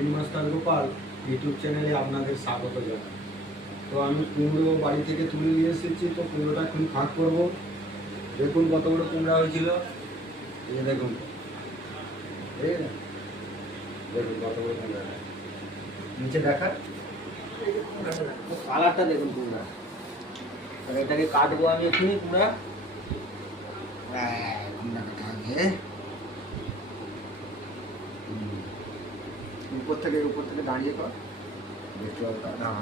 Green master Gopal YouTube চ্যানেলে আপনাদের স্বাগত জানাই। তো আমি কুমড়ো বাড়ি থেকে তুলে নিয়ে এসেছি তো কুমড়োটা এখন ফাঁক করব। দেখুন কত বড় কুমড়া হয়েছিল। এই দেখুন? দেখুন কত বড় কুমড়াটা নিচে দেখার কালারটা দেখুন কুমড়া। এটাকে কাটবো আমি এক্ষুনি কুমড়া। আহ, কুমড়া কাটা হবে হুম। উপর থেকে উপর থেকে দাঁড়িয়ে কর। দেখতে পাবো তা- না।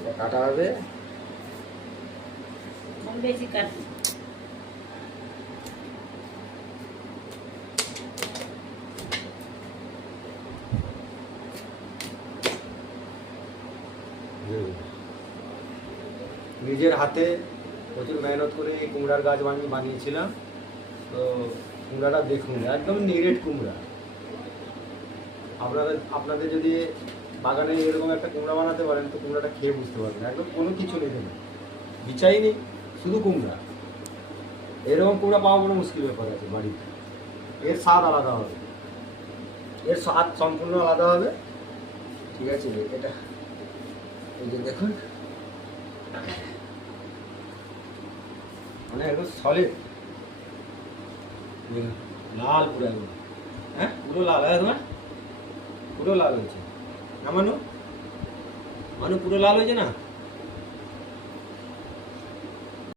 এটা কাটা হবে। বেশি কাটবো। নিজের হাতে প্রচুর মেহনত করে এই কুমড়ার গাছ আমি বানিয়েছিলাম। তো কুমড়াটা দেখুন একদম নিরেট কুমড়া। আপনারা আপনাদের যদি বাগানে এরকম একটা কুমড়া বানাতে পারেন, তো কুমড়াটা খেয়ে বুঝতে পারবেন। একদম কোনো কিছু নেই দেবেন বিচাই নেই, শুধু কুমড়া। এরকম কুমড়া পাওয়া বড় মুশকিল ব্যাপার আছে বাড়িতে। এর স্বাদ আলাদা হবে। এর স্বাদ সম্পূর্ণ আলাদা হবে। ঠিক আছে, এটা এই যে দেখুন। মানে একদম সলিড লাল পুরো একদম। হ্যাঁ পুরো লাল। হ্যাঁ তোমার? পুরো লাল হয়েছে। না মানু? মানু পুরো লাল হয়েছে না?